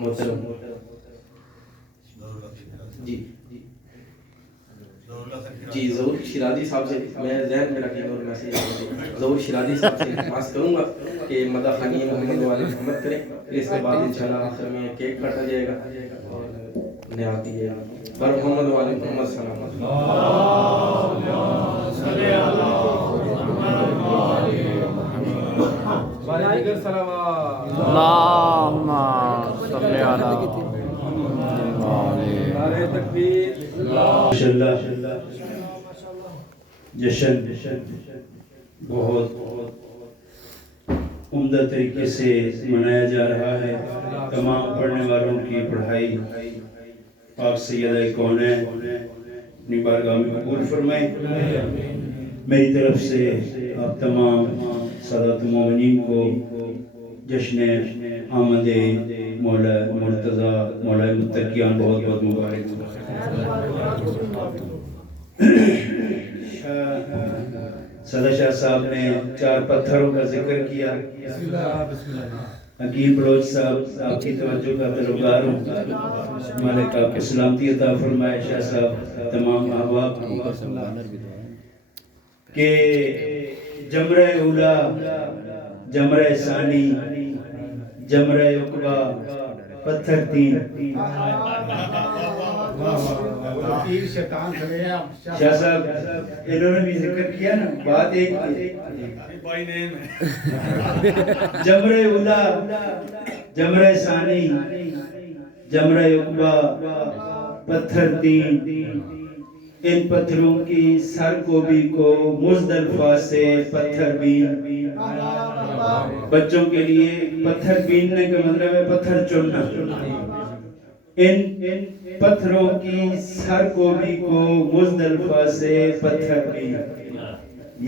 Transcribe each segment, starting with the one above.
محترم جی ظہور شیرازی صاحب سے میں ذہن میں رکھیں اور میسیج ظہور شیرازی صاحب سے درخواست کروں گا کہ مدح خانی محمد والے محمد کریں، پھر اس کے بعد انشاءاللہ آخر میں کیک کاٹا جائے گا اور نہاتی ہے پر محمد والے محمد سلامت اللہم صلی علی نعرہ تکبیر ماشاءاللہ جشن بہت عمدہ طریقے سے منایا جا رہا ہے۔ تمام پڑھنے والوں کی پڑھائی پاک سیدہ کونین اپنی بارگاہ میں قبول فرمائیں۔ میری طرف سے آپ تمام سادات مومنین کو جشن آمد مولا مرتضیٰ مولا متقیان بہت بہت مبارک۔ صدر شاہ صاحب نے 4 پتھروں کا ذکر کیا۔ حکیم بلوچ صاحب آپ کی توجہ کا طلبگار ہوں، مالک آپ کو سلامتی عطا فرمائے۔ شاہ صاحب تمام احباب کہ جمرہ اولا، جمرہ ثانی، جمرہ عقبہ، پتھر 3۔ شاہ صاحب انہوں نے بھی ذکر کیا نا، بات ایک جمرہ اولا، جمرہ ثانی، جمرہ عقبہ، پتھر 3۔ ان پتھروں کی سرکوبی کو مزدلفہ سے پتھر بین، بچوں کے لیے پتھر بیننے کا مطلب ہے پتھر چننا۔ ان پتھروں کی سرکوبی کو مزدلفہ سے پتھر بین،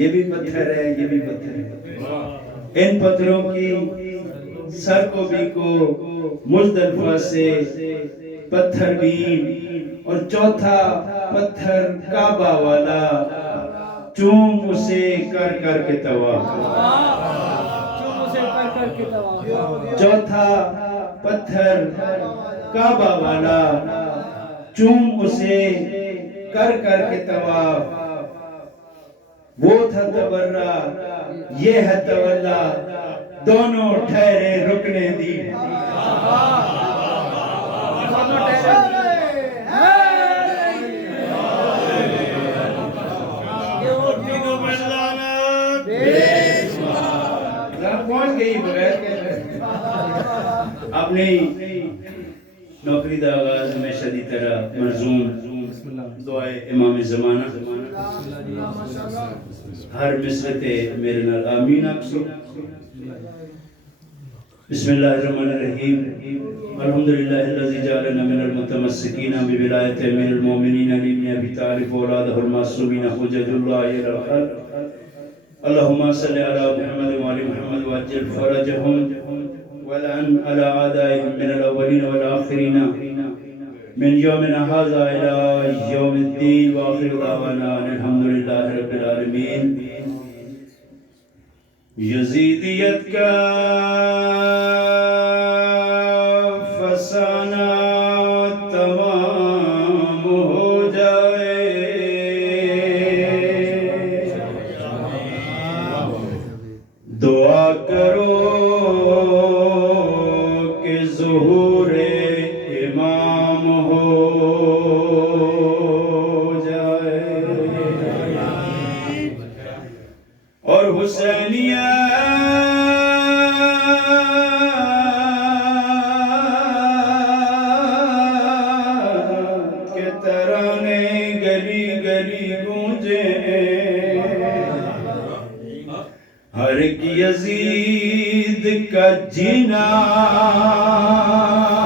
یہ بھی پتھر ہے، یہ بھی پتھر ہے۔ ان پتھروں کی سرکوبی کو مزدلفہ سے پتھر بین، اور چوتھا پتھر کعبہ والا، چوم اسے کر کر کے طواف۔ چوتھا پتھر کعبہ والا، چوم اسے کر کر کے طواف۔ وہ تھا تبرہ، یہ ہے تولا، دونوں ٹھہرے رکنے دین۔ پہنچ گئی بغیر اپنی نوکری دا آغاز میں شدید طرح مرزوم دعائے امام زمانہ ہر مصرتے میرے نال آمین اکسو۔ بسم اللہ الرحمن الرحیم، الحمدللہ الذی جعلنا من المتمسکین بولایت امیر المومنین علی بن ابی طالب اولادہ المعصومین حجج اللہ علی الخلق، اللہم صلی علی محمد وعلی محمد وعجل فرجہم ولعن علی عادائهم من الاولین والآخرین من یومنا هذا الى یوم الدین، وآخر دعوانا الحمدللہ رب العالمین۔ یزیدیت کا فسانہ تمام ہو جائے، دعا کرو کہ ظہور امام ہو جائے، اور حسینیہ کے ترانے گلی گلی گونجے، ہر ایک یزید کا جینا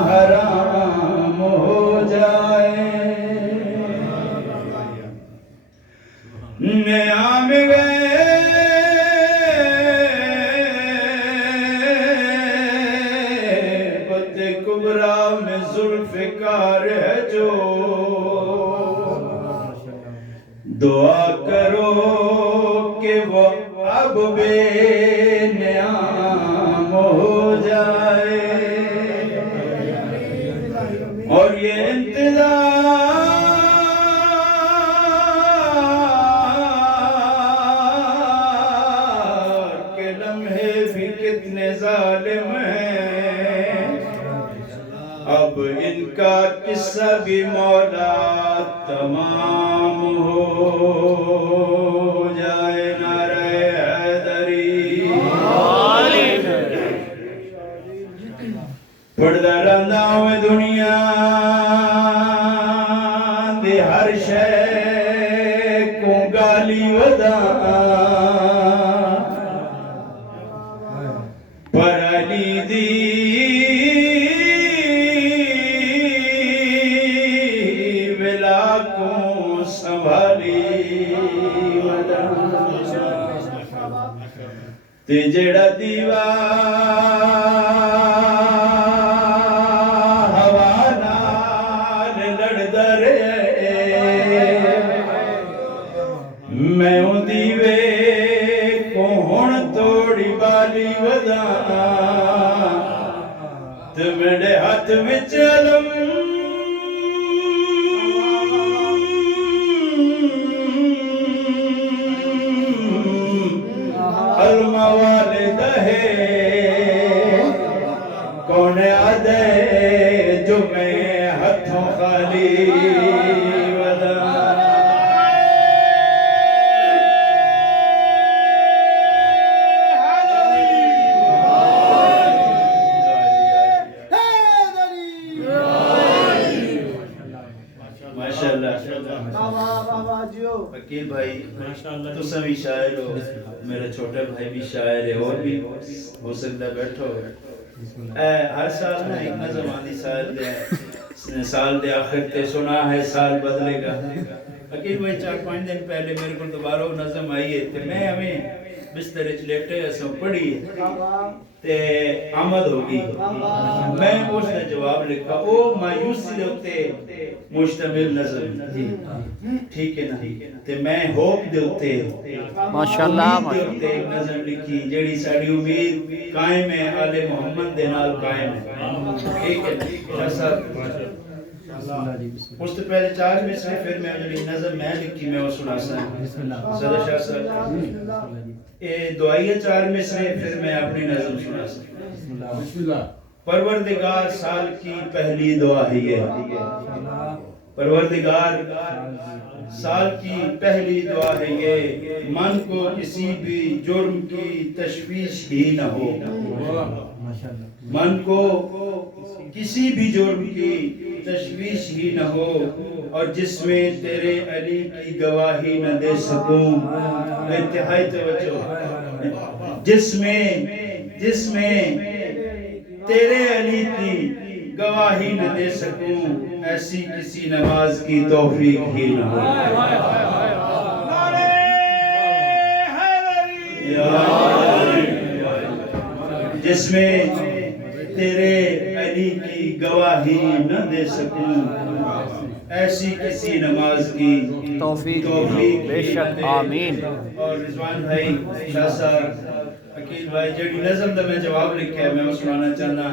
حرام ہو جائے، نیام گئے بد کبریٰ میں ذوالفقار ہے جو، دعا کرو کہ وہ اب بے نیام ہو جائے۔ یہ انتظار کے لمحے بھی کتنے ظالم ہیں، اب ان کا قصہ بھی مولا تمام ہو جائے۔ نعرہ حیدری پڑھدا رہندا میں دنیا دے ہر شے کو گالی ودا، پر علی دی ولا کو سنبھالی ودا، تے جڑا دیوا میں ہوں دیوے کو ہن توڑی بالی ودا، تے میرے ہاتھ وچ علم علماء والد ہے، کون آدھے جو میں ہاتھوں خالی ودا۔ وکیل بھائی تساں بھی شاعر ہو، میرا چھوٹا بھائی بھی شاعر ہے، اور بھی ہو سکتا بیٹھو۔ ہر سال نا ایک نظم آندی سال دے آخر تے سنا ہے سال بدلے گا۔ وکیل بھائی 4-5 دن پہلے میرے کو دوبارہ وہ نظم آئی ہے، تے میں ہمیں بستر وچ لیٹے اساں پڑھی تے آمد ہوگی، میں اس نے جواب لکھا او مایوسی دے اوتے مشتمل نظم، ٹھیک ہے نا، تے میں ہوپ دے اوتے ماشاءاللہ امید دے اوتے ایک نظم لکھی جیڑی ساڈی امید قائم ہے آل محمد دے نال قائم ہے، ٹھیک ہے شاہ صاحب۔ اس سے پہلے 4 مصرے پھر میں جو نظم میں لکھی میں وہ سنا سا صدر شاہ صاحب، اے دعائیہ 4 مصرے پھر میں اپنی نظم سنا سا۔ پروردگار سال کی پہلی دعا ہے یہ، پروردگار سال کی پہلی دعا ہے یہ، من کو کسی بھی جرم کی تشویش ہی نہ ہو، من کو کسی بھی جرم کی تشویش ہی نہ ہو، اور جس میں تیرے علی کی گواہی نہ دے سکوں، انتہائی توجہ، جس میں تیرے علی کی گواہی نہ دے سکوں، ایسی کسی نماز کی توفیق ہی نہ ہو۔ جس میں تیرے علی کی گواہی نہ دے سکوں، ایسی کسی نماز کی توفیق بے شک آمین۔ اور رضوان بھائی، شاہ صاحب، عقیل بھائی، جڑی نظم دا میں جواب لکھا ہے میں وہ سنانا چاہنا،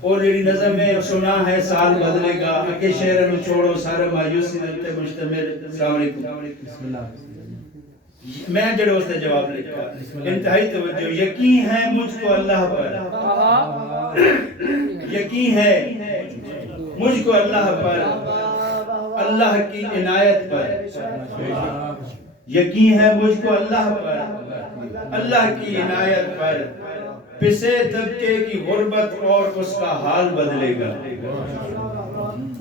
اور جڑی نظم میں سنا ہے سال بدلے گا، اگے شہروں چھوڑو سارے مایوسی دے مشتمل۔ السلام علیکم۔ میں جڑے اس نے جواب لکھا، انتہائی توجہ، یقین ہے مجھ کو اللہ پر، یقین ہے مجھ کو اللہ پر، اللہ کی عنایت پر، یقین ہے مجھ کو اللہ پر، اللہ کی عنایت پر، پسے طبقے کی غربت اور اس کا حال بدلے گا۔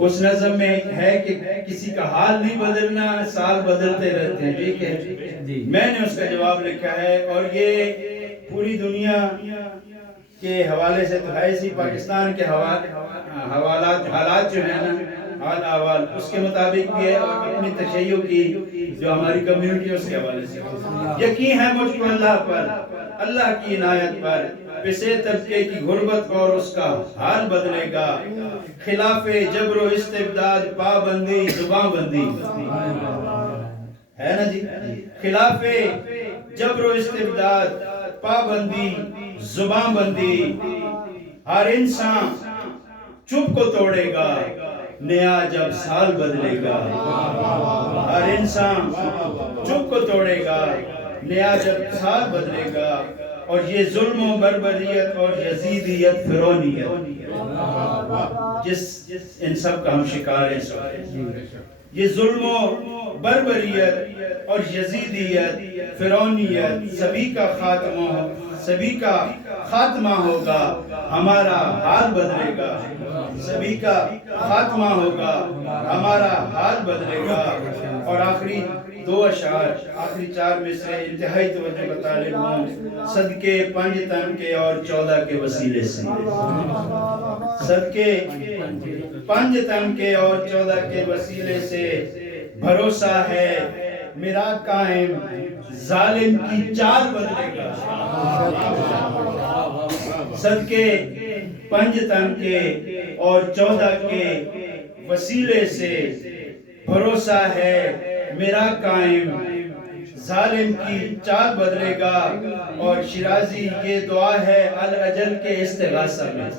اس نظم میں ہے کہ کسی کا حال نہیں بدلنا، سال بدلتے رہتے ہیں، ٹھیک ہے؟ میں نے اس کا جواب لکھا ہے، اور یہ پوری دنیا کے حوالے سے تو ہے اسی پاکستان کے حالات جو ہیں نا، حال احوال اس کے مطابق بھی ہے، اور اپنی تشیع کی جو ہماری کمیونٹی اس کے حوالے سے۔ یقین ہے مجھ کو اللہ پر، اللہ کی عنایت پر، پسے طبقے کی غربت اور اس کا حال بدلے گا، خلاف جبر و استبداد پابندی زباں بندی ہے نا جی، خلاف جبر و استبداد پابندی زباں بندی، ہر انسان چپ کو توڑے گا، نیا جب سال بدلے گا، ہر انسان چپ کو توڑے گا، نیا جب سال بدلے گا، اور یہ ظلم و بربریت اور یزیدیت فرعونیت جس ان سب کا ہم شکار ہیں، یہ ظلم و بربریت اور یزیدیت فرعونیت سبھی کا خاتمہ ہوگا، ہمارا حال بدلے گا، سبھی کا خاتمہ ہوگا، ہمارا حال بدلے گا۔ اور آخری دو اشعار، آخری چار میں سے انتہائی توجہ کا طالب ہوں، صدقے 5 تن کے اور 14 کے وسیلے سے، صدقے 5 تن کے اور 14 کے وسیلے سے، بھروسہ ہے میرا قائم، ظالم کی چال بدلے گا۔ صدقے 5 تن کے اور 14 کے وسیلے سے، بھروسہ ہے میرا قائم، ظالم کی چال بدلے گا۔ اور شیرازی یہ دعا ہے الاجل کے استغاثہ میں،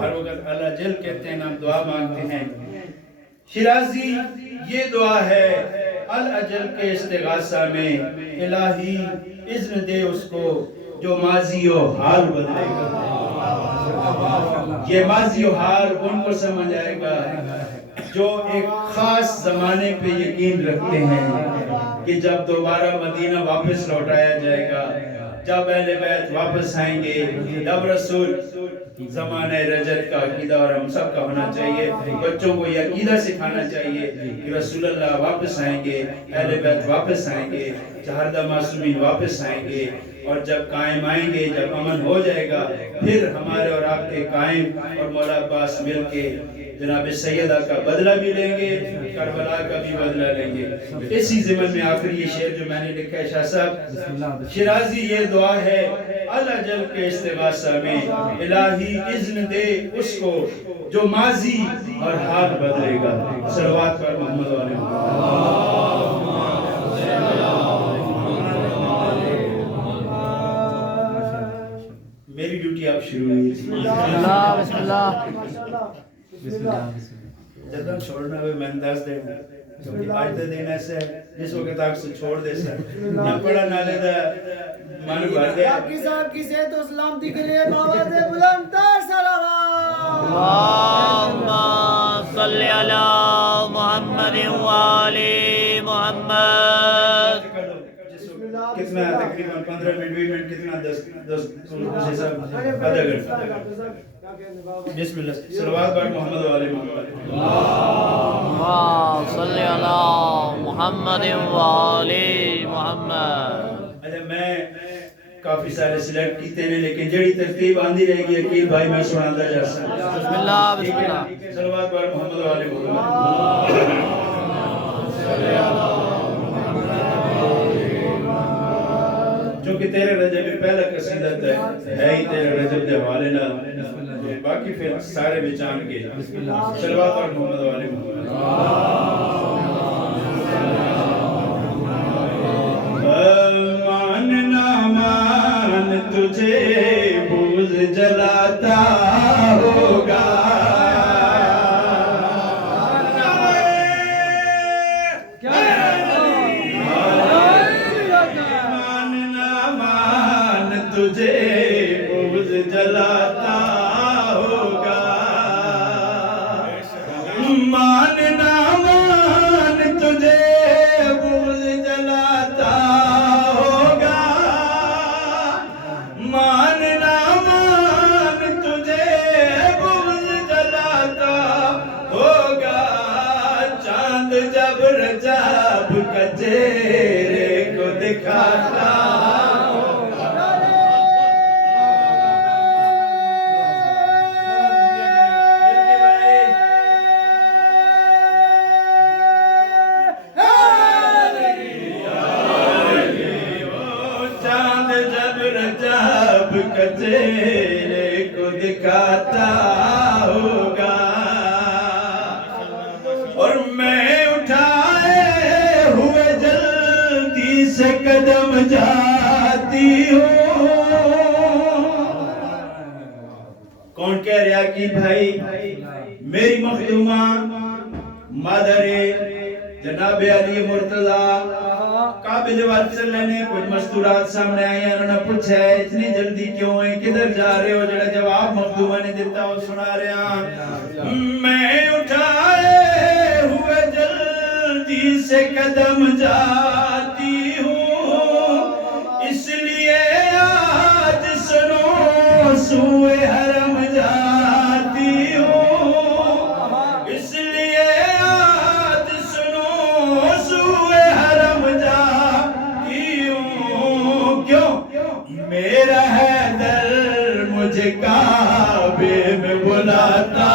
ہر وقت الاجل کہتے ہیں، ہم دعا مانگتے ہیں، شیرازی یہ دعا ہے الاجل کے استغاثہ میں، الہی اذن دے اس کو جو ماضی و حال بدلے گا۔ یہ ماضی و حال ان کو سمجھ آئے گا جو ایک خاص زمانے پہ یقین رکھتے ہیں کہ جب دوبارہ مدینہ واپس لوٹایا جائے گا، جب اہل بیت واپس آئیں گے، جب رسول زمانہ رجب کا عقیدہ اور ہم سب کا ہونا چاہیے، بچوں کو یہ عقیدہ سکھانا چاہیے کہ رسول اللہ واپس آئیں گے، اہل بیت واپس آئیں گے، چہاردہ معصومین واپس آئیں گے، اور جب قائم آئیں گے، جب امن ہو جائے گا، پھر ہمارے اور آپ کے قائم اور مولا عباس مل کے جناب سیدہ کا بدلہ بھی لیں گے، کربلا کا بھی بدلہ لیں گے۔ اسی ضمن میں آخری یہ شعر جو میں نے لکھا ہے، شاہ صاحب شیرازی یہ دعا ہے الاجل کے استغاثہ میں، الہی اذن دے اس کو جو ماضی اور حال بدلے گا۔ صلوات پر محمد و آل محمد۔ میری ڈیوٹی آپ شروع ہوئی بسم اللہ جدن چھوڑنا ہوئے میں انداز دے گا، کیونکہ آج دے دین ایسے ہے جس وقت آگ سے چھوڑ دے سا نہ پڑا نہ لے دا مانو بھر دے۔ آپ کی صاحب کی صحت و سلامتی کے لیے آواز بلند تر صلوات۔ اللہم صلی علی محمد و آل محمد۔ کتنا تقریباً 15 منٹ 20 منٹ کتنا 10 آدھا گھنٹہ۔ بسم اللہ، صلوات بار محمد و آل محمد۔ اللہم صلی علی محمد و آل محمد۔ اچھا میں کافی سارے سلیکٹ کیتے ہیں لیکن جڑی ترتیب آندھی رہے گی عقیل بھائی میں سناتا جا سکتا۔ بسم اللہ بسم اللہ۔ صلوات بار محمد و آل محمد۔ جو کہ تیرے رجب میں پہلا قصیدہ ہے ہی تیرے رجب دے حوالے نہ، باقی پھر سارے بچان کے صلوات اور محمد و آل محمد۔ مان نہ مان تجھے بوجھ جلاتا ہوگا، تجھے بغض جلاتا ہوگا، مان نہ مان تجھے بغض جلاتا ہوگا، مان نہ مان تجھے بغض جلاتا ہوگا، چاند جب رجب کا چہرے کو دکھاتا چہرے کو دکھاتا ہوگا، اور میں اٹھائے ہوئے جلدی سے قدم جاتی ہوں۔ کون کہہ میرے عقیل بھائی میری مخدومہ مادر جناب علی مرتضی قابل وصل نے کچھ مستورات سامنے آئی ہیں انہوں نے پوچھا ہے اتنی جلدی کیوں ہیں کدھر جا رہے ہو جڑا جواب مخدومہ نے دیتا ہوں سنا رہے ہیں میں اٹھائے ہوئے جلدی سے قدم جاتی ہوں اس لیے آج سنو سوئے حرم جاتی ہوں اس لیے آج سنو سوئے حرم جاتی ہوں کیوں میرا حیدر مجھے کعبے میں بلاتا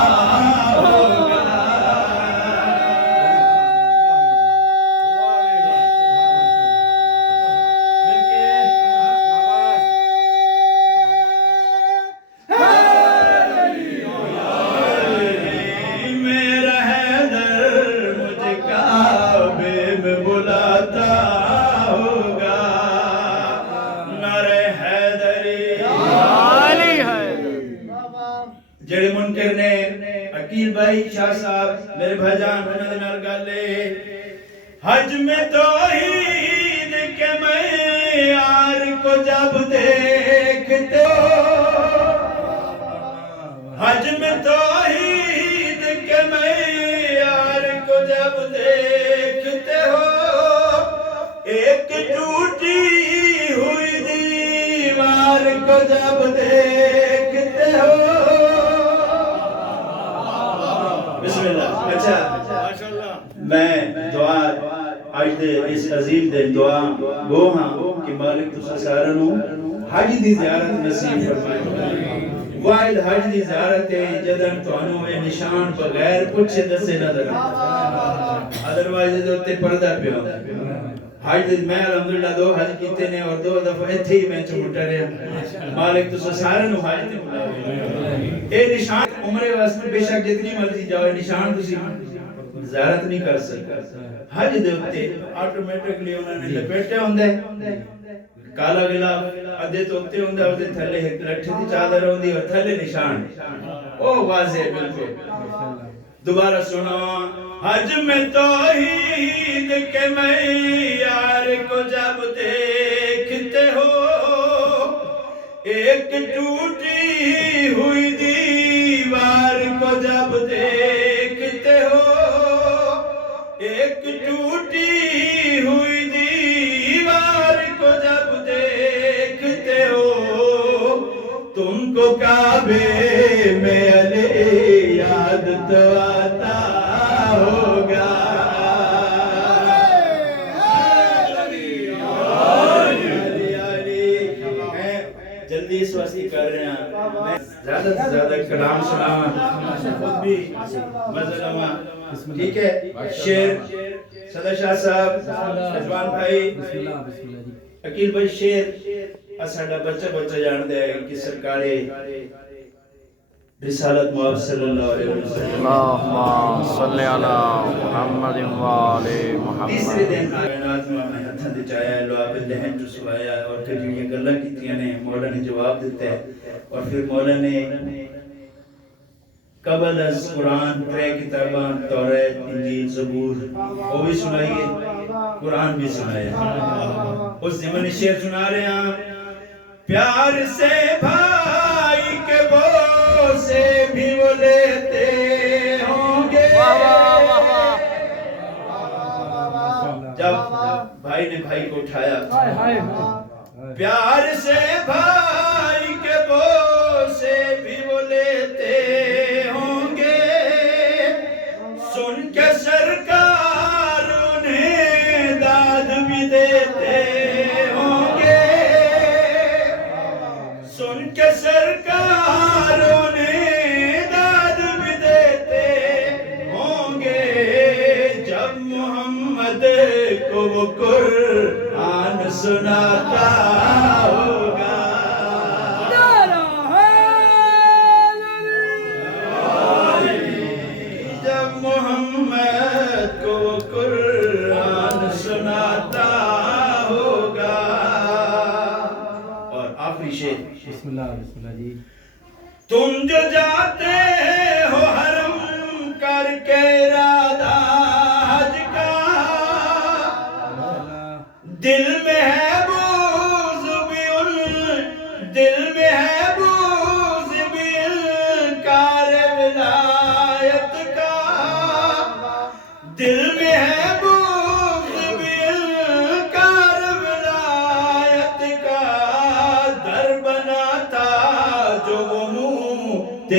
ہوگا جڑے منکر نے عقیل بھائی شاہ صاحب میرے بھجان انہوں نے نال گالے حج میں توحید کے معیار کو جب دیکھتے ہو حج میں توحید کے معیار کو جب دیکھتے ہو ایک ٹوٹی ہوئی دیوار کو جب دیکھتے ہو اچھا میں دعا آج دے اس عظیم دے دعا گو ہاں کہ مالک تسا سارا نو حج دی زیارت نصیب فرمائے واحد حج دی زیارت ہے جدن توانو اے نشان بغیر پوچھے دسے نظر ادروائز دوتے پردہ پہ ہوتا حج دی میں الحمدللہ 2 حج کیتے نے اور 2 دفعہ ایتھے ہی میں چمٹا رہا مالک تسا سارا نو حج تے بلاوے اے نشان عمرے واسطے بے شک جتنی مرضی جاؤ نشان تسی زیارت نہیں کر سکتا حج دے اتے آٹومیٹکلی انہوں نے لپیٹے ہوندے کالا گلا ادھے تو اتے ہوندے اور تھلے ایک لٹھی دی چادر ہوندی اور تھلے نشان او واضح بالکل دوبارہ سنو حج میں توحید کے معیار کو جب دیکھتے ہو ایک ٹوٹی ہوئی دیوار کو جب دیکھتے ہو ایک ٹوٹی ہوئی دیوار کو جب دیکھتے ہو تم کو کعبے میں علی یاد تو آتا ہوگا جلدی اس واسطے کر رہے ہیں میں زیادہ سے زیادہ کلام سناواں خود بھی مظلمہ ٹھیک ہے شیر صدر شاہ صاحب رضوان بھائی عقیل بھائی شیر اساڑا بچہ جان دے کہ سرکارے رسالت معاف صلی اللہ علیہ وسلم اللہم صلی علی محمد و آل محمد تیسرے دن کائنات میں ہتھاں دے چایا لواب لہن جو سوایا اور کجویاں گلاں کیتیاں نے مولا نے جواب دیتا ہے اور پھر مولا نے قبل از قرآن 3 کتاباں توریت انجیل زبور وہ بھی سنائیے قرآن بھی سنایا اس زمن شعر سنا رہے ہیں پیار سے بھائی کے بو سے بھی وہ لیتے ہوں گے جب بھائی نے بھائی کو اٹھایا پیار سے بھائی کے بو سے بھی وہ لیتے ہوں گے سن کے سرکار انہیں داد بھی دیتے ہوں گے سن کے سرکار انہیں داد بھی دیتے ہوں گے جب محمد کو وہ قرآن سناتا ہوگا جب محمد کو وہ قرآن سناتا ہوگا اور آخری شعر بسم اللہ جی تم جو جاتے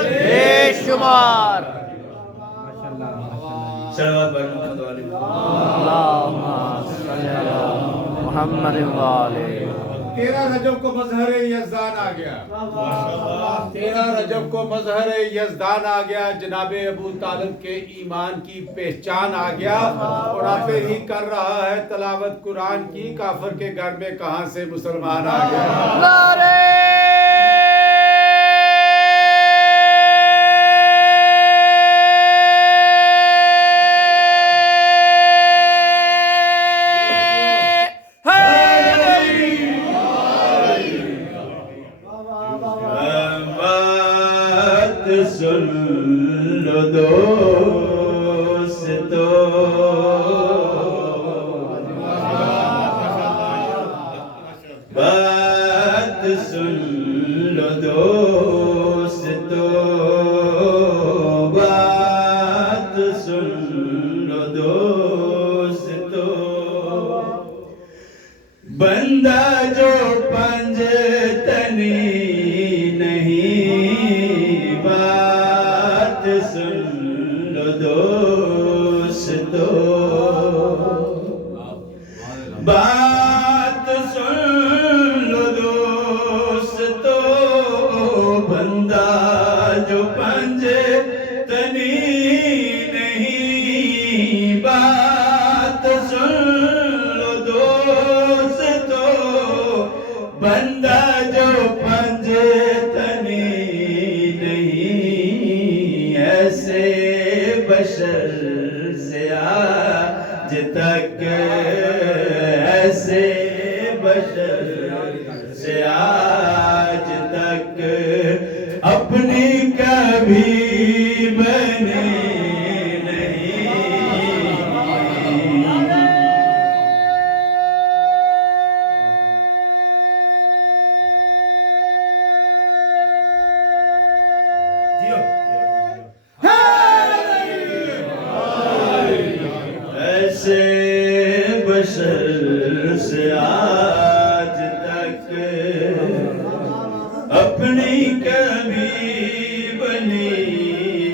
بے شمار صلوات بر محمد و آل محمد اللہم صلی علی محمد و آلہ 13 رجب کو مظہر یزدان آ گیا 13 رجب کو مظہر یزدان آ گیا جناب ابو طالب کے ایمان کی پہچان آ گیا اور آتے ہی کر رہا ہے تلاوت قرآن کی کافر کے گھر میں کہاں سے مسلمان آ گیا نعرہ سن لو دوستو بات سن لو دوستو بات سن لو دوستو بندہ جو پنجتنی سن لو دوستو بات سن لو دوستو بندہ جو پنجتنی نہیں بات سن لو دوستو بندہ جو پنجتنی ایسے بشر سے آج تک ایسے بشر سے آج تک اپنی کبھی بنے بشر سے آج تک اپنی کبھی بنی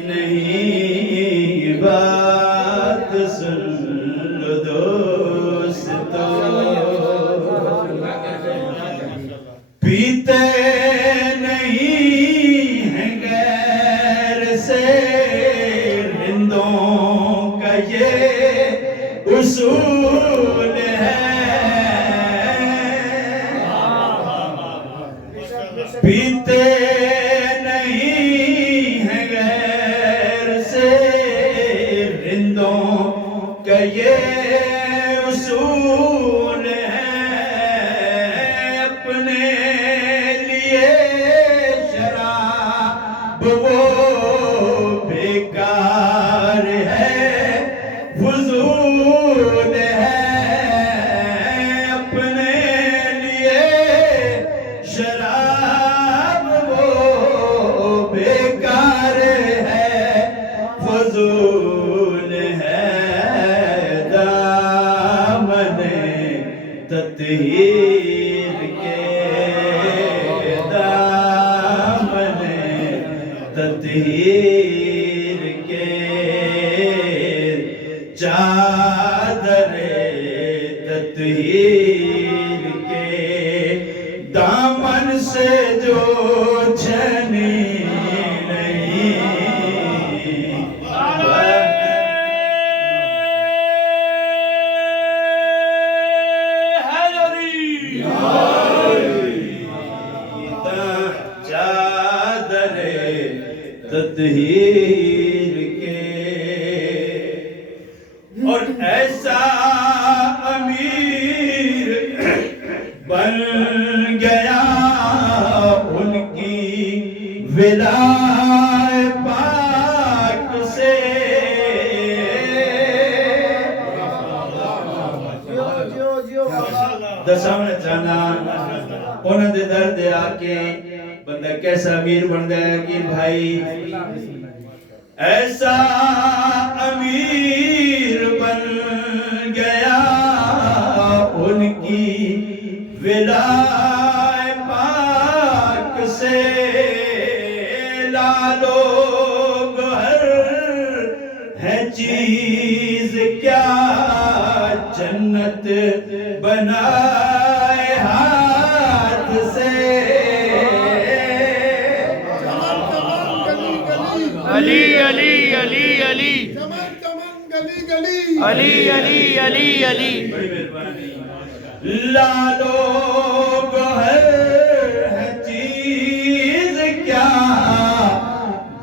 نہیں بات سن لو دوستو پیتے نہیں ہیں غیر سے رندوں کا یہ اصول ہے پیتے نہیں ہیں غیر سے رندوں کا یہ اصول ہے اپنے لیے شراب وہ بیکار ہے فضول ہے اپنے لیے شراب وہ بیکار ہے فضول ہے دامن تطہیر کے دامن تطہیر کے چادر تطہیر کے دامن سے جو چھنی نہیں چادر تطہیر کے اور ایسا امیر بن گیا ان کی ولائے پاک سے دساونے چاہنا انہوں دے در دے آکے بندہ کیسا امیر بن گیا کہ بھائی ایسا امیر بن گیا ولائے پاک سے لالو گوہر ہے چیز کیا جنت بنائے ہاتھ سے علی علی علی علی علی علی علی علی لالو گوہر ہے چیز کیا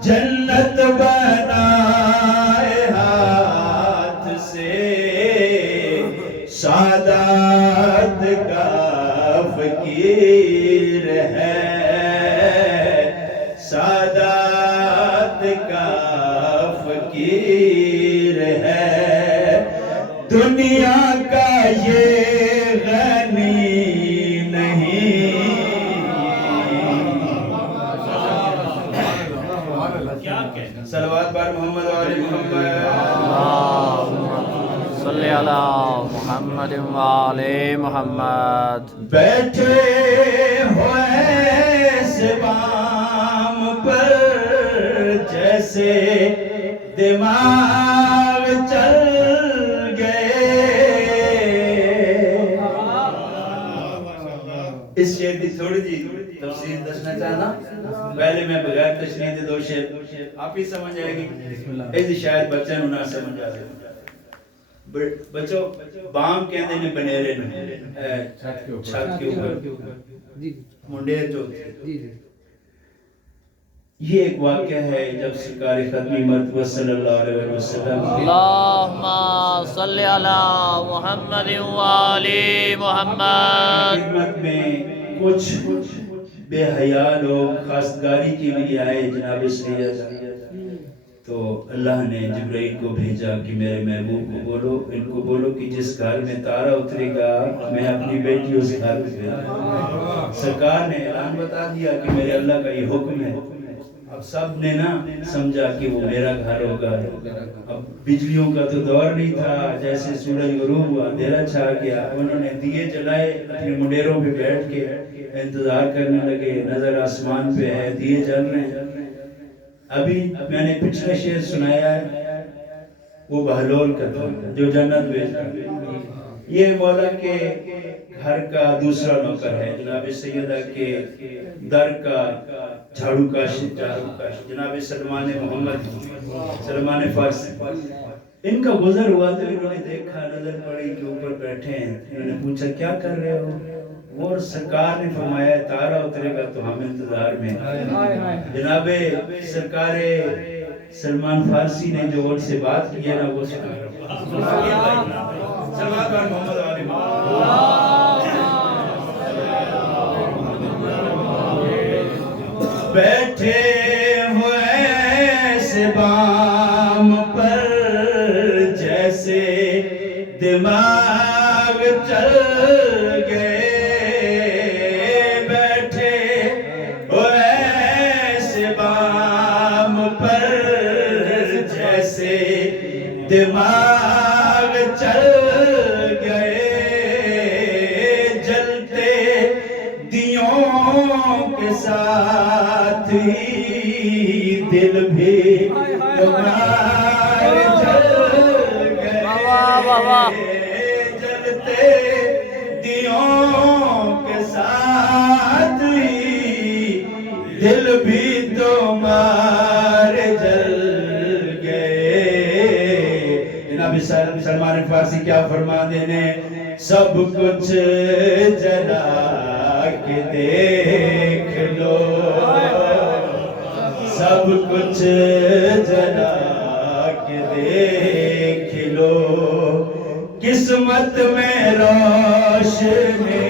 جنت بنائے ہاتھ سے سعادت کا فقیر ہے سعادت کا فقیر ہے دنیا کا یہ غنی نہیں صلوات بار محمد و آل محمد صلی علی محمد و آل محمد بیٹھے ہوئے زبام پر جیسے دماغ چل گئے اس شعر کی تھوڑی جی تفسیر دسنا چاہنا پہلے میں بغیر تشریح دے دو شعر آپ ہی سمجھ آئے گی اس شاید بچہ نو نہ سمجھ آئے بچوں بام کہندے نے بنیرے نے چھت کے اوپر منڈے جو یہ ایک واقعہ ہے جب سرکار ختمی مرتبہ صلی اللہ علیہ وسلم اللہم صلی علی محمد و آل محمد خدمت میں کچھ بے حیا لوگ خواستگاری کے لیے آئے جناب سید تو اللہ نے جبرائیل کو بھیجا کہ میرے محبوب کو بولو ان کو بولو کہ جس گھر میں تارا اترے گا میں اپنی بیٹی اس گھر میں بھیجا سرکار نے اعلان بتا دیا کہ میرے اللہ کا یہ حکم ہے اب سب نے نا سمجھا کہ وہ میرا گھر ہوگا اب بجلیوں کا تو دور نہیں تھا جیسے سورج غروب ہوا اندھیرا چھا گیا انہوں نے دیے جلائے اپنے منڈیروں پہ بیٹھ کے انتظار کرنے لگے نظر آسمان پہ ہے دیے جل رہے ہیں ابھی میں نے پچھلا شعر سنایا ہے وہ بہلول کا تھا جو جنت بھیجا یہ مولا کے گھر کا دوسرا نوکر ہے جناب سیدہ کے در کا جھاڑو کاش جناب سلمان محمد سلمان فارسی ان کا گزر ہوا تو انہوں نے دیکھا نظر پڑی کہ اوپر بیٹھے ہیں انہوں نے پوچھا کیا کر رہے ہو وہ سرکار نے فرمایا تارا اترے گا تو ہم انتظار میں جناب سرکار سلمان فارسی نے جو ان سے بات کی ہے نا وہ سلمان محمد علی بیٹھے ہوئے سبام پر جیسے دماغ چل گئے بیٹھے ہوئے سبام پر جیسے دماغ چل گئے جلتے دیوں کے ساتھ ہی دل بھی تمہارے جل گئے جلتے دیوں کے ساتھ ہی دل بھی تمہارے جل گئے جناب سلمان فارسی کیا فرما دینے سب کچھ جلا کے دیکھ لو سب کچھ جلا کے دیکھ لو قسمت میں روشنی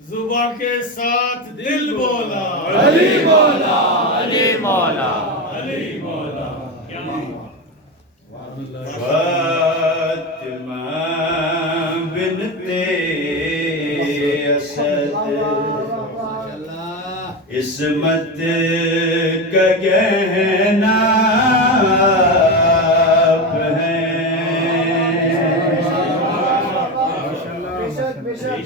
زباں کے ساتھ دل بولا علی مولا علی مولا علی مولا بات عصمت کا گہنا آپ ہیں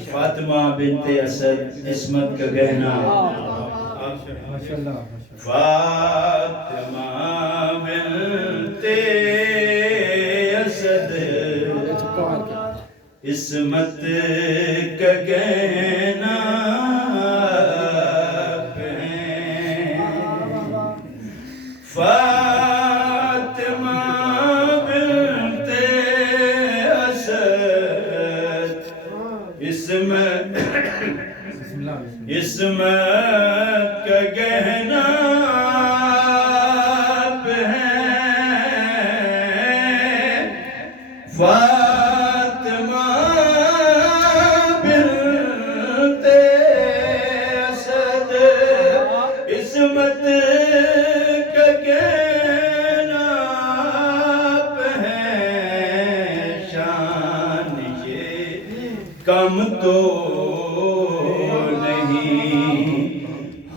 فاطمہ بنت اسد عصمت کا گہنا فاطمہ بنت اسد عصمت کا گہنا آپ ہیں فاطمہ بنت اسد عصمت کا گہنا آپ ہیں فاطمہ بنت اسد عصمت کا گہنا آپ ہیں شان یہ کم تو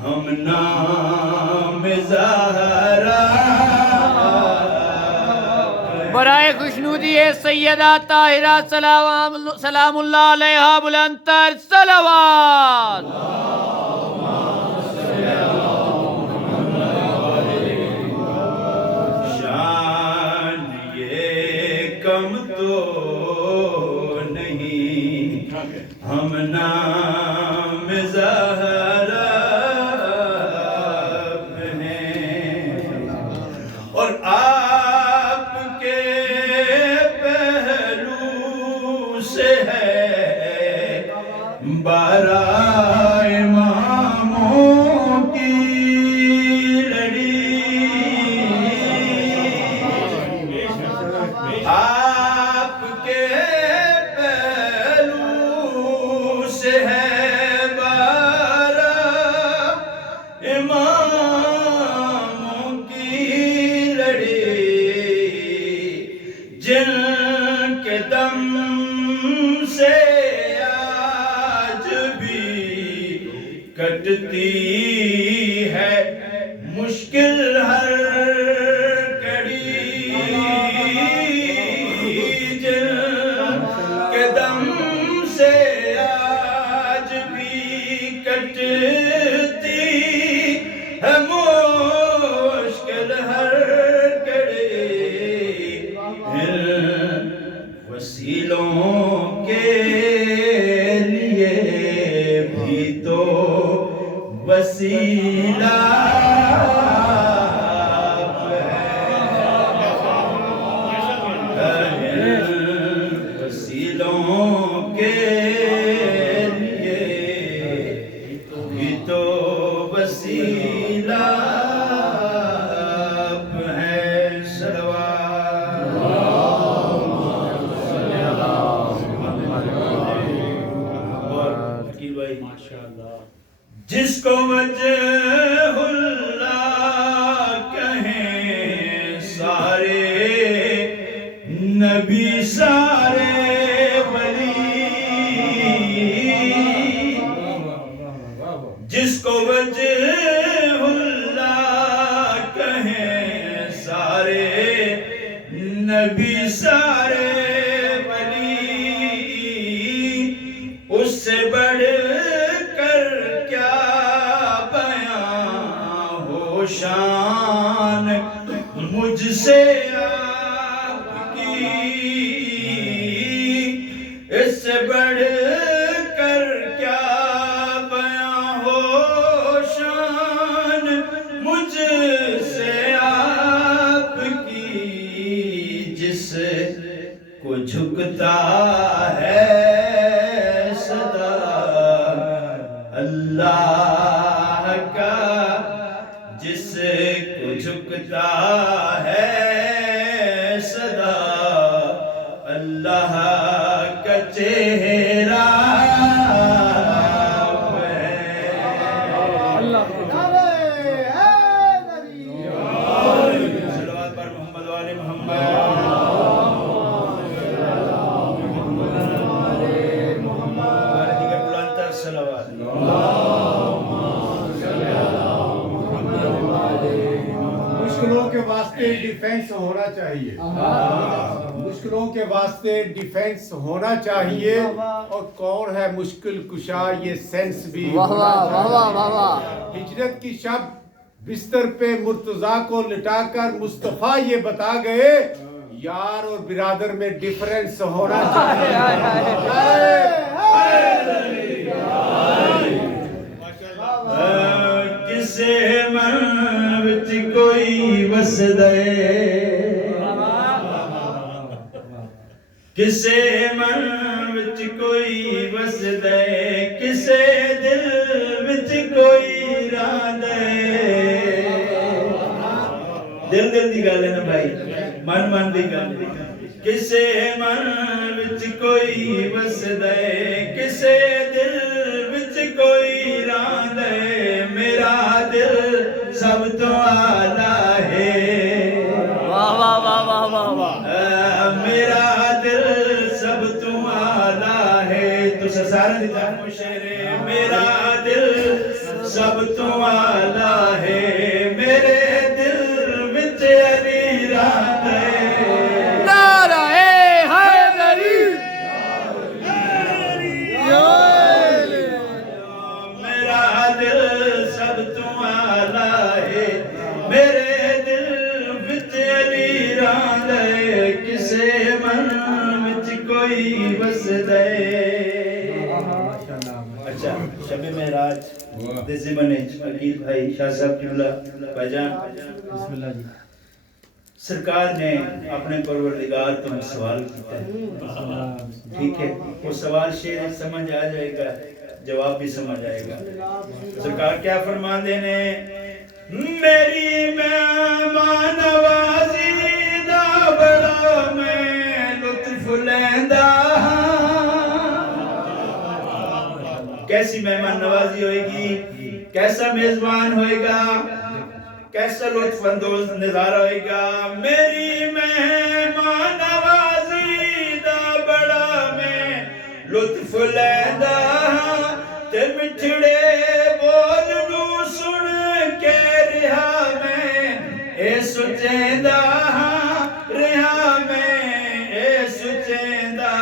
ہم نام زہرا برائے خوشنودی سیدہ طاہرہ سلام اللہ علیہا بلند تر صلوات شان یہ کم تو نہیں ہم نام زہرا اور آپ کے پہلو سے ہے بارہ اماموں کی لڑی آپ کے پہلو سے ہے بارہ اماموں کی جن کے دم سے آج بھی کٹتی ہے مشکل ہر کڑی جن کے دم سے آج بھی کٹتی ہے مشکل ہر وسیلوں کے لیے بھی تو وسیلہ وسیلوں کے لیے بھی تو وسیلہ جس کو وجہ اللہ کہیں سارے نبی سارے ولی جس کو وجہ اللہ کہیں سارے نبی سارے ولی اس سے بڑھ شان مجھ سے آپ کی اس سے بڑھ کر کیا بیاں ہو شان مجھ سے آپ کی جس کو جھکتا ہے صدا اللہ کا جس کو جھکتا ہے صدا اللہ کا چہرہ صلوات پر محمد والے محمد دیگر بلند تر صلوات ہونا چاہیے مشکلوں کے واسطے ڈیفنس ہونا چاہیے اور کون ہے مشکل کشا یہ سینس بھی ہونا چاہیے ہجرت کی شب بستر پہ مرتضیٰ کو لٹا کر مصطفیٰ یہ بتا گئے یار اور برادر میں ڈیفرنس ہونا کسے من وچ کوئی وسدے کسے من وچ کوئی وسدے کسے دل وچ کوئی راندے دل دل دی گل ہے نا بھائی من من دی گل کسے من وچ کوئی وسدے کسے دل وچ کوئی راندے میرا دل سب تو آلہ ہے واہ واہ واہ واہ واہ واہ میرا دل سب تو آلہ ہے تو سارا دیتا مشعرے میرا دل سب تو آلہ ہے میرے دل وچ علی رات ہے نعرہ حیدری میرا دل سب تو آلہ ہے میرے دل وچ علی رات ہے کسے من وچ کوئی وسدے اچھا شب معراج دے ضمن عقیل بھائی شاہ صاحب قبلہ بھائی جان بسم اللہ جی سرکار نے اپنے پروردگار تو سوال کیتا ہے ٹھیک ہے وہ سوال شعر سمجھ آ جائے گا جواب بھی سمجھ آئے گا سرکار کیا فرماندے نے میری مہمان نوازی دا بڑا میں لطف لیندہ کیسی مہمان نوازی ہوئے گی کیسا میزبان ہوئے گا کیسا لطف اندوز نظارہ ہوئے گا میری مہمان نوازی دا بڑا میں لطف لیندہ تے مٹھڑے بول نو سن کے رہا میں اے سچیندہ رہا میں اے سچیندہ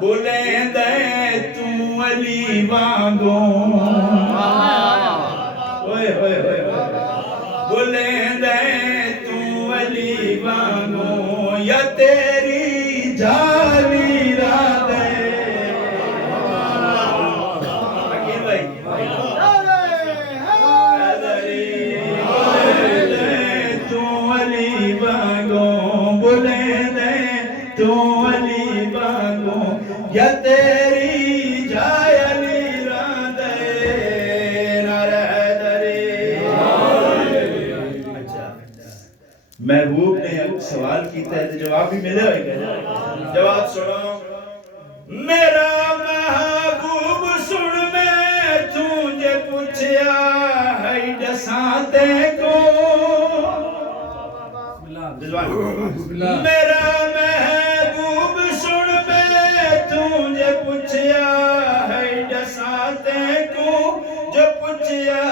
بولیندہ تو علی وانگوں اوئے ہوئے ہوئے بولیندہ تو علی وانگوں یا تیری جالی رات ہے عقیل بھائی تو علی وانگوں بولیندہ تو علی وانگوں یا تیری جائے علی رات ہے نعرہ حیدری اچھا محبوب نے سوال کیتا ہے تو جواب بھی ملے ہوئے گا جواب سنو میرا محبوب سن میں تجھے پوچھیا ہے دساں تے کو میرا محبوب سن میں تجھے پوچھیا ہے دساں تے کو جو پوچھیا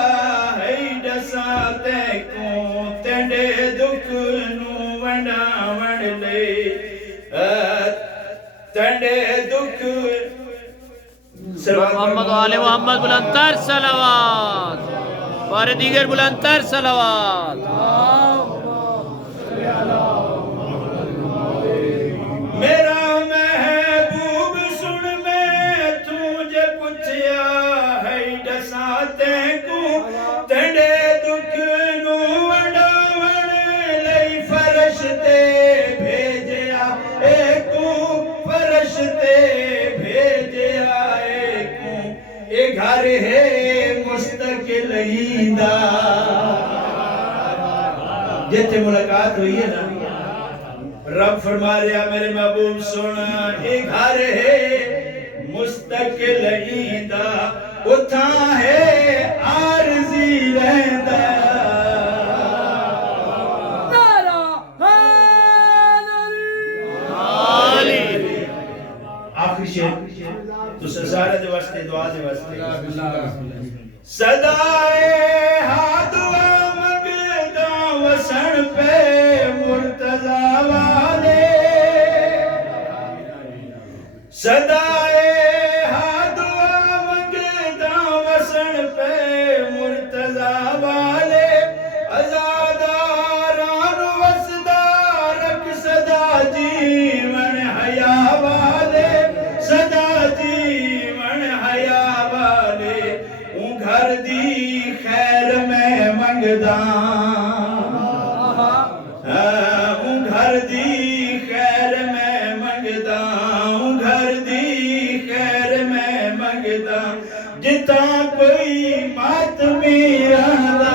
ہے دساں تے کو تینڈے دکھ نو ونڈاون لے تینڈے دکھ محمد و آل محمد بلندتر صلوات بار دیگر بلندتر صلوات میرا محبوب سن میں تجھے پوچھیا ہے دساں تے کو تینڈے دکھ نو ونڈاون لئی فرشتے بھیجیا اے کو فرشتے بھیجیا اے کو اے گھر ہے مستقل ہیندا جتھے ملاقات ہوئی ہے نا رب فرما رہا میرے محبوب سونا اے گھر ہے مستقل ہیندا اتھاں ہے عارضی رہندا آخری شعر تو سزارہ دے واسطے دعا دے واسطے صدائے ہاں دعا منگدا وسن پہ مرتضی والے صدائے ہاتھوں منگتا وسن پہ مرتضی والے ازاداران وسدارک صدا جیون حیا والے صدا جیون حیا والے اون گھر دی خیر میں منگدا اون گھر دی خیر میں منگدا اون گھر دی خیر میں منگدا جتا کوئی ماتمی رہندا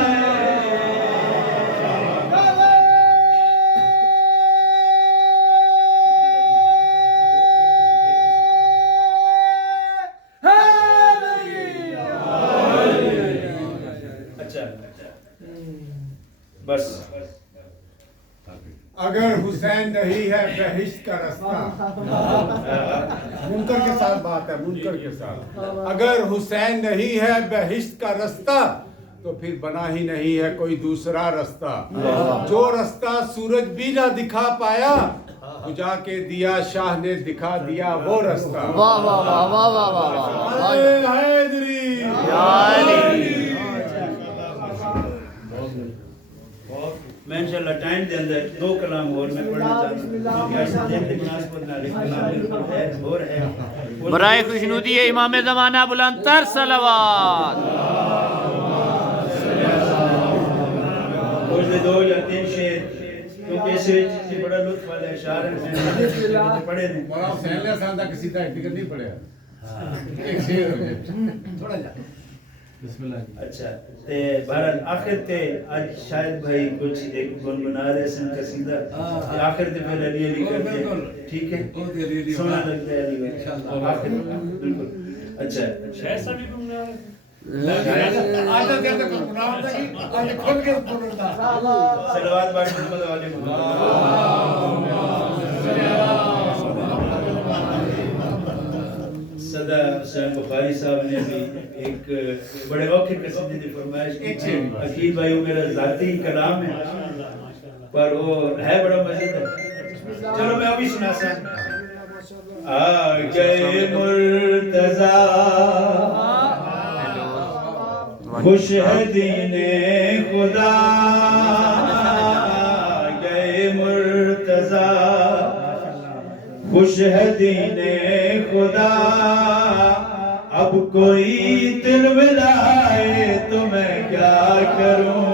بس اگر حسین نہیں ہے بہشت کا رستہ، منکر کے ساتھ بات ہے، منکر کے ساتھ، اگر حسین نہیں ہے بہشت کا رستہ تو پھر بنا ہی نہیں ہے کوئی دوسرا رستہ، جو رستہ سورج بھی نہ دکھا پایا بجھا کے دیا شاہ نے دکھا دیا وہ رستہ۔ واہ واہ واہ واہ واہ واہ واہ حیدری یا علی۔ میں انشاءاللہ ٹائم دے اندر دو کلام اور میں پڑھنا چاہتا ہوں مناسبت نال ایک کلام بالکل ہے اور ہے برائے خوشنودی امام زمانہ بلند تر صلوات۔ کچھ دو یا تین شعر کیونکہ اس سے بڑا لطف والے اشعار ہیں پڑھے نہیں۔ مولانا حسین علیہ السلام کا کسی طرح ذکر نہیں پڑھے ایک شعر تھوڑا جا بسم اللہ۔ اچھا تے بہرحال آخر تے آج شاید بھائی کچھ ایک گنگنا رہے سن قصیدہ آخر تے پھر علی علی کرتے ٹھیک ہے سونا لگتا ہے علی بھائی آخر بالکل۔ اچھا شاید سبھی گنگنا ہے آج دیر تک گناہ ہوتا ہے آج کھل کے بولتا صلوات باقی محمد والے محمد صدا حسین بخاری صاحب نے بھی ایک بڑے اوکھے قصیدے دی فرمائش کی۔ عقیل بھائی وہ میرا ذاتی کلام ہے پر وہ ہے بڑا مزید ہے۔ چلو میں ابھی سنا سا۔ آ گئے مرتضی خوش ہے دین خدا، گئے مرتضی خوش ہے دین خدا، اب کوئی دل ملائے تو میں کیا کروں،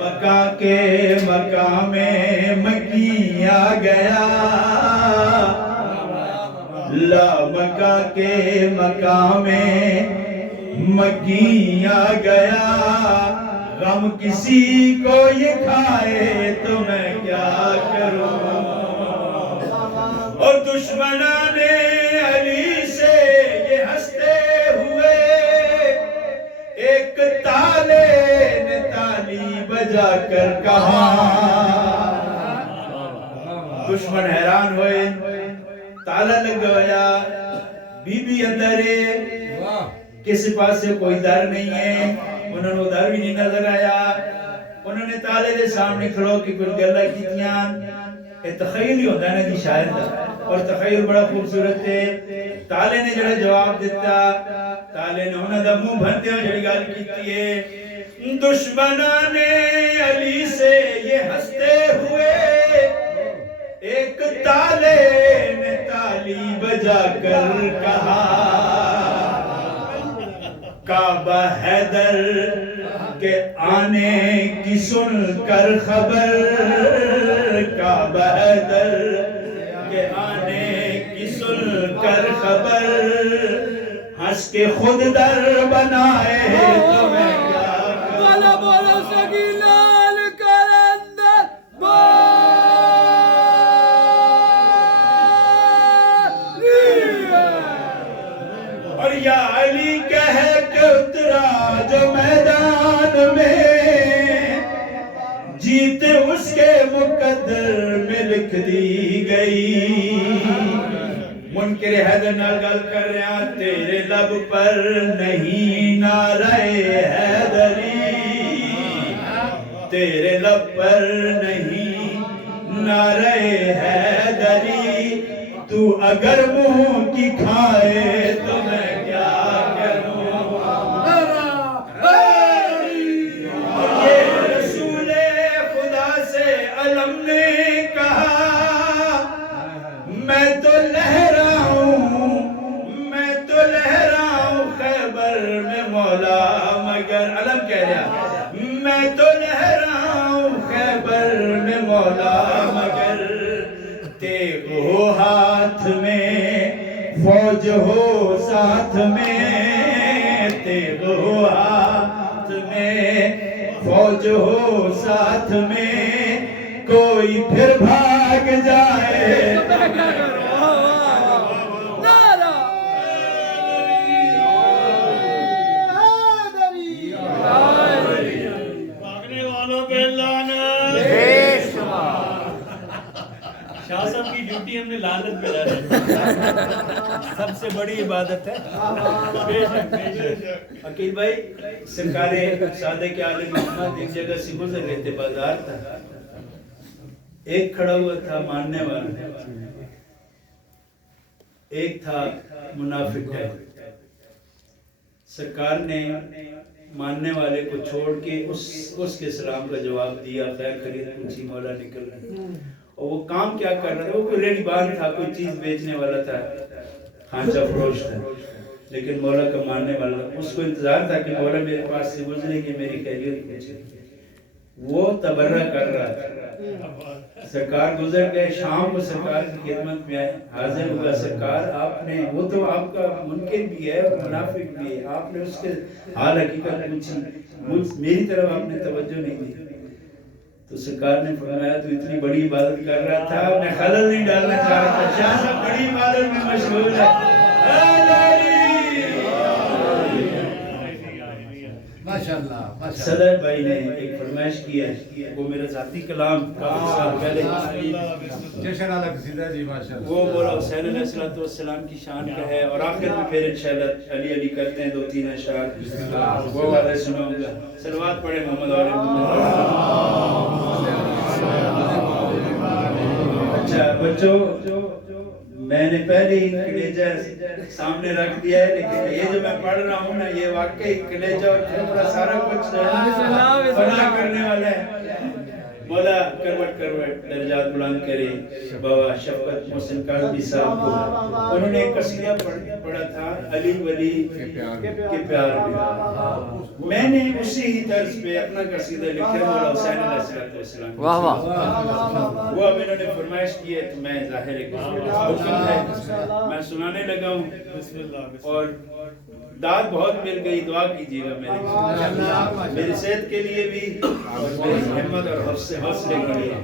مکہ کے مقام مکی آ گیا، لا مکہ کے مقام مکی آ گیا، غم کسی کو یہ کھائے تو میں کیا کروں، اور دشمنان علی سے یہ ہنستے ہوئے ایک تالے نے تالی بجا کر کہا، دشمن حیران ہوئے تالا لگ گیا، بی بی اندر ہے کسی پاس سے کوئی در نہیں ہے، انہوں نے در بھی نہیں نظر آیا، انہوں نے تالے دے سامنے کھڑو کہ کچھ گلہ کیتیاں، تخیل ہی ہوتا ہے نا جی شاید دا، اور تخیل بڑا خوبصورت ہے، تالے نے جڑا جواب دیتا، تالے نے انہوں دا منہ بھنتے ہو جڑی گال کیتی ہے، دشمنان علی سے یہ ہنستے ہوئے ایک تالے نے تالی بجا کر کہا، کعبہ حیدر کے آنے کی سن کر خبر، کعبہ حیدر کے آنے کی سن کر خبر، ہنس کے خود در بنائے تو میں کیا کروں، بولا بولا سگی لال کلندر اور یا علی کہہ کے اترا جو میدان میں، جیت اس کے مقدر میں لکھ دی گئی، منکر حیدر نال گل کر رہا تیرے لب پر نہیں نعرہ حیدری تیرے لب پر نہیں نعرہ حیدری تو اگر منہ کی کھائے تو میں کیا کروں یہ رسول خدا سے علم نے کہا میں تو لہراؤں خیبر میں مولا مگر علم کہہ رہا میں تو لہراؤں خیبر میں مولا مگر تیغ ہو ہاتھ میں فوج ہو ساتھ میں تیغ ہو ہاتھ میں فوج ہو ساتھ میں کوئی پھر بھاگ جائے بھاگنے والوں پہ لعنت شاہ صاحب کی ڈیوٹی ہم نے لعنت پہ ڈالی سب سے بڑی عبادت ہے بے شک بے شک عقیل بھائی سرکار صادق عالم محمد ایک جگہ سے گزر رہے تھے بازار تھا ایک کھڑا ہوا تھا ماننے والا ایک تھا منافق ہے سرکار نے ماننے والے کو چھوڑ کے اس کے سلام کا جواب دیا خیر خرید پوچھی مولا نکل رہے اور وہ کام کیا کر رہا تھا وہ کوئی ریڈی بان تھا کوئی چیز بیچنے والا تھا کھانچہ فروش تھا لیکن مولا کا ماننے والا اس کو انتظار تھا کہ مولا میرے پاس سے گزرے کہ میری خیریت پوچھے وہ تبرہ کر رہا تھا سرکار گزر گئے شام کو سرکار کی خدمت میں حاضر ہوا سرکار آپ نے وہ تو آپ کا منکر بھی ہے اور منافق بھی ہے آپ نے اس کے حال حقیقت پوچھی میری طرف آپ نے توجہ نہیں دی تو سرکار نے فرمایا تو اتنی بڑی عبادت کر رہا تھا میں خلل نہیں ڈالنا چاہ رہا تھا شاہ صاحب بڑی عبادت میں مشغول ہے ماشاءاللہ صدر بھائی نے ایک فرمائش کی ہے وہ میرا ذاتی کلام کافی سال پہلے جشن علی قصیدہ جی ماشاءاللہ وہ مولا حسین علیہ السلام کی شان کا ہے اور آخر میں پھر انشاءاللہ علی علی کرتے ہیں 2-3 اشعار وہ والے سناؤں گا صلوات پڑھے محمد علیہ اچھا بچوں میں نے پہلے ہی کلیجہ سامنے رکھ دیا ہے لیکن یہ جو میں پڑھ رہا ہوں نا یہ واقعی کلیجہ اور کھوپڑا سارا کچھ فنا کرنے والا ہے مولا کروٹ درجات بلند کرے بابا شفقت محسن کاظمی صاحب کو انہوں نے ایک قصیدہ پڑھا تھا علی ولی کے پیار میں میں نے اسی طرز پہ اپنا قصیدہ لکھا مولا حسین علیہ السلام واہ واہ وہ اب انہوں نے فرمائش کی ہے تو میں ظاہر ہے میں سنانے لگا ہوں اور داد بہت مل گئی دعا کیجیے گا میری صحت کے لیے بھی اور میری ہمت اور حوصلے کے لیے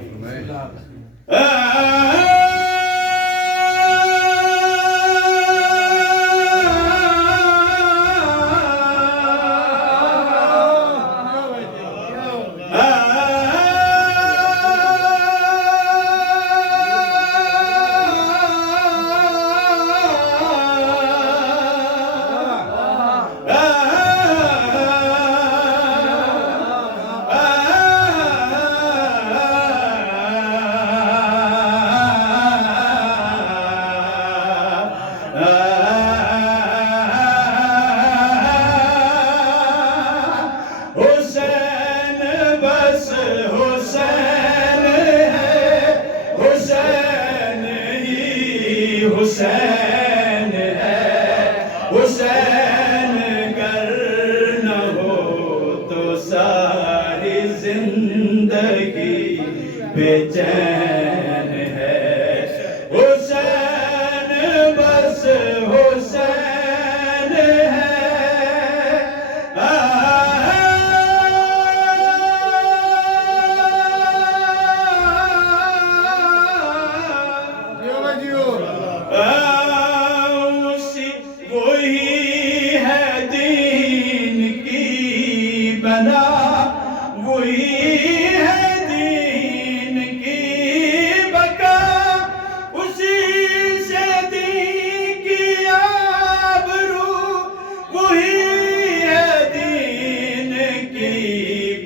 حسین ہے حسین گر نہ ہو تو ساری زندگی بے چین ہے حسین بس حسین ہے وہی ہے دین کی بنا وہی ہے دین کی بقا اسی سے دین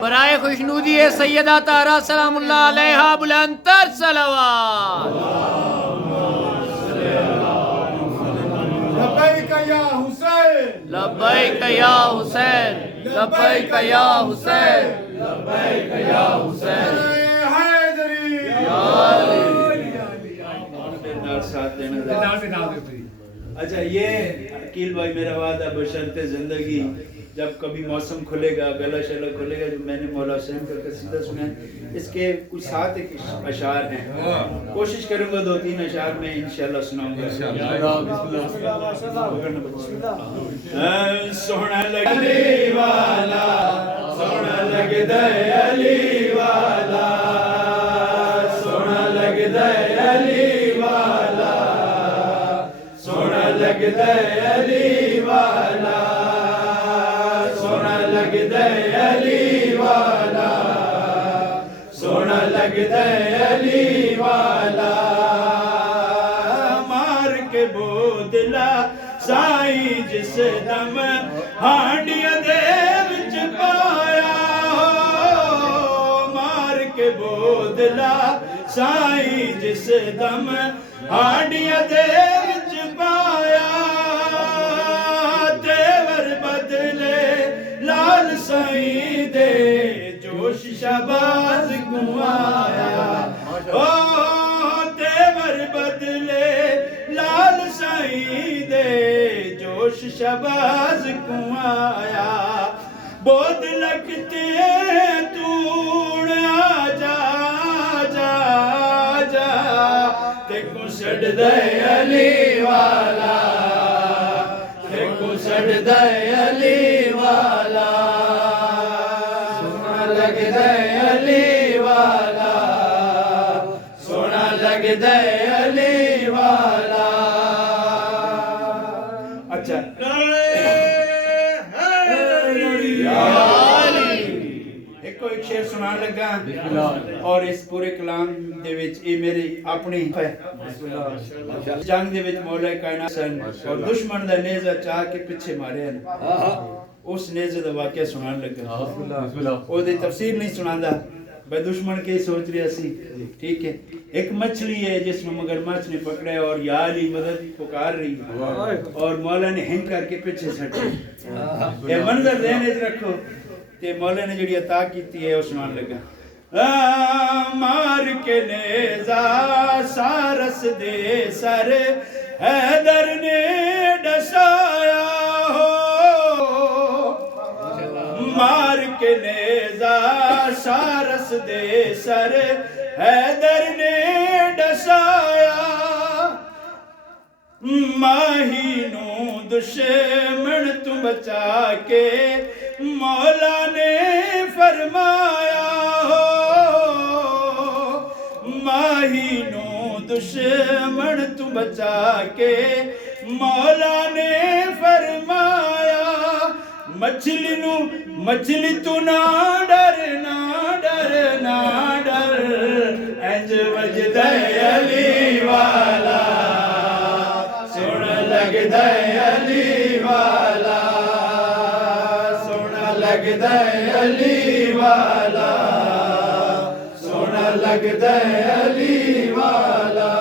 برائے خوشنودی سیدہ طاہرہ سلام اللہ علیہا بلند تر صلوات. لبیک یا حسین لبیک یا حسین لبیک یا حسین لبیک یا حسین. حیدری ساتھ دینا اچھا یہ عقیل بھائی میرا وعدہ بشرط زندگی جب کبھی موسم کھلے گا گلا شلا کھلے گا جو میں نے مولا حسین کا قصیدہ سنا ہے اس کے کچھ 7 اشعار ہیں کوشش کروں گا 2-3 اشعار میں انشاءاللہ سناؤں گا. سونا لگ علی والا سونا لگ دے علی والا سونا لگ دے علی والا سونا لگ دے علی والا سونا لگ دے علی والا سونا لگ دے علی والا مار کے بودلا سائی جس دم ہانڈیا دے وچ پایا مار کے بودلا سائی جس دم ہانڈیا دے وچ پایا تیور بدلے لال سائی دے جوش شہباز کو آیا تیور بدلے لال سائی دے جوش شہباز کو آیا بود لگتے توڑ آ جا جا جا تے کو سڑ دے علی والا تے کو سڑ دے علی والا سونا لگ دے علی والا سونا لگ دے علی والا. اچھا ایک شعر سنان لگا اور اس پورے کلام دے وچ اے میری اپنی ہے جنگ دے وچ مولا کائنات سن اور دشمن دا نیزہ چاہ کے پیچھے مارے ہیں اس نیزے دا واقعہ سنان لگا او دی تفسیر نہیں سناندا بھائی دشمن کے سوچ رہا سی ٹھیک ہے ایک مچھلی ہے جس میں مگرمچھ نے پکڑا ہے اور یا علی مدد پکار رہی ہے اور مولا نے ہنگ کر کے پیچھے سٹا یہ منظر ذہن وچ رکھو تے مولا نے جڑی عطا کیتی ہے اس نال لگا مار کے نیزا سارس دے سر حیدر نے ڈسایا ہو مار کے نیزا سارس دے سر حیدر نے ڈسایا ماہی نو دشمن تو بچا کے مولا نے فرمایا ہو ماہی نو دشمن تو بچا کے مولا نے فرمایا مچھلی تو نہ ڈر نہ ڈر نہ ڈر انج وجدہ علی والا سونا لگدا علی والا سونا لگدا علی والا سونا لگدا علی والا